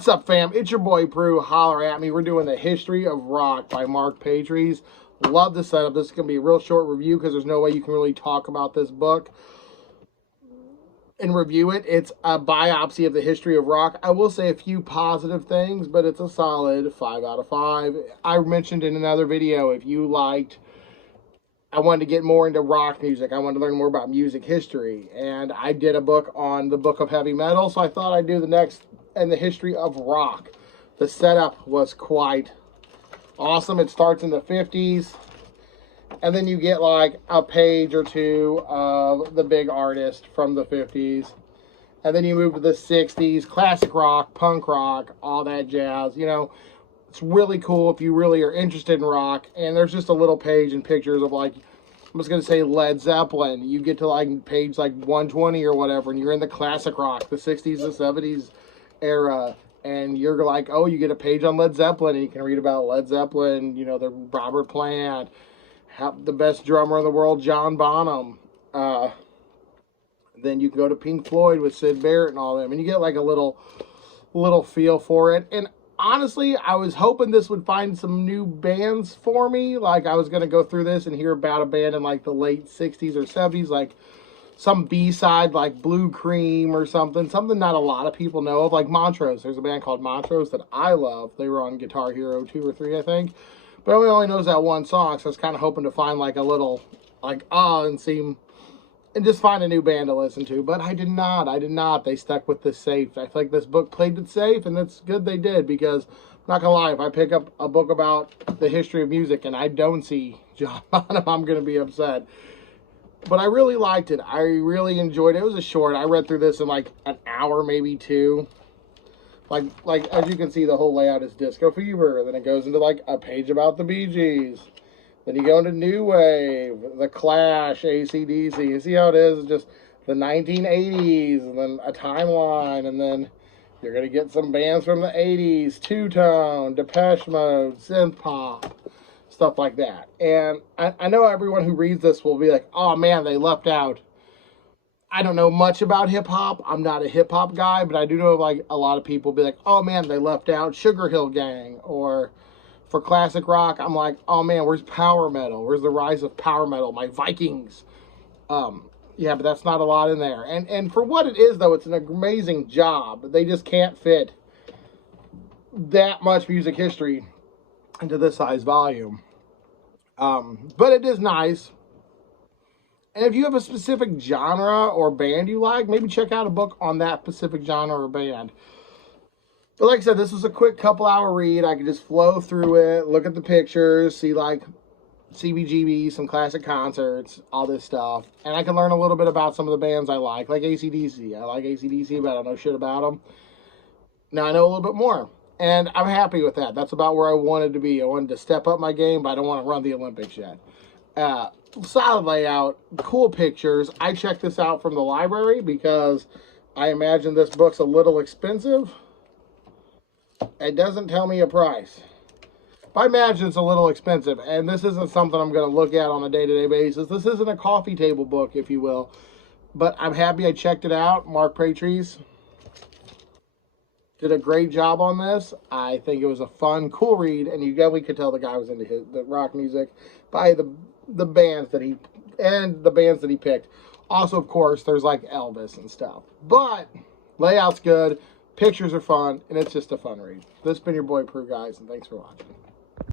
What's up, fam? It's your boy Prue. Holler at me. We're doing the History of Rock by paytress. Love the setup. This is going to be a real short review because there's no way you can really talk about this book and review it. It's a biopsy of the history of rock. I will say a few positive things, but it's a solid 5 out of 5. I mentioned in another video, if you liked, I wanted to get more into rock music. I wanted to learn more about music history. And I did a book on the book of heavy metal, so I thought I'd do the next in the history of rock. The setup was quite awesome. It starts in the 50s, and then you get like a page or two of the big artist from the 50s. And then you move to the 60s, classic rock, punk rock, all that jazz. You know, it's really cool if you really are interested in rock. And there's just a little page and pictures of, like, I'm just going to say Led Zeppelin. You get to like page like 120 or whatever, and you're in the classic rock, the 60s and 70s era. And you're like, oh, you get a page on Led Zeppelin, and you can read about Led Zeppelin, you know, the Robert Plant, the best drummer in the world, John Bonham. Then you can go to Pink Floyd with Sid Barrett and all them, and you get like a little feel for it. And honestly, I was hoping this would find some new bands for me. Like, I was going to go through this and hear about a band in like the late 60s or 70s, like some B-side like Blue Cream or something not a lot of people know of, like Montrose. There's a band called Montrose that I love. They were on Guitar Hero 2 or 3, I think. But everyone only knows that one song, so I was kind of hoping to find like a little, like, and just find a new band to listen to. But I did not. They stuck with this safe. I feel like this book played it safe, and that's good they did, because I'm not gonna lie, if I pick up a book about the history of music and I don't see John Bonham, I'm gonna be upset. But I really liked it. I really enjoyed it. It was a short. I read through this in like an hour, maybe 2. Like as you can see, the whole layout is Disco Fever. Then it goes into like a page about the Bee Gees. Then you go into New Wave, The Clash, AC/DC. You see how it is? It's just the 1980s, and then a timeline, and then you're going to get some bands from the 80s, Two-Tone, Depeche Mode, synth pop, stuff like that. And I know everyone who reads this will be like, oh man, they left out. I don't know much about hip-hop. I'm not a hip-hop guy, but I do know like a lot of people be like, oh man, they left out Sugar Hill Gang. Or for classic rock, I'm like, oh man, where's power metal? Where's the rise of power metal? My Vikings. Yeah, but that's not a lot in there. And for what it is, though, it's an amazing job. They just can't fit that much music history into this size volume. But it is nice. And if you have a specific genre or band you like, maybe check out a book on that specific genre or band. But like I said, this was a quick couple-hour read. I could just flow through it, look at the pictures, see like CBGB, some classic concerts, all this stuff. And I can learn a little bit about some of the bands I like AC/DC. I like AC/DC, but I don't know shit about them. Now I know a little bit more. And I'm happy with that. That's about where I wanted to be. I wanted to step up my game, but I don't want to run the Olympics yet. Solid layout, cool pictures. I checked this out from the library because I imagine this book's a little expensive. It doesn't tell me a price. But I imagine it's a little expensive, and this isn't something I'm going to look at on a day-to-day basis. This isn't a coffee table book, if you will. But I'm happy I checked it out. paytress did a great job on this. I think it was a fun, cool read, and you definitely could tell the guy was into the rock music by the bands that he picked. Also, of course, there's like Elvis and stuff. But layout's good, pictures are fun, and it's just a fun read. This has been your boy Prue, guys, and thanks for watching.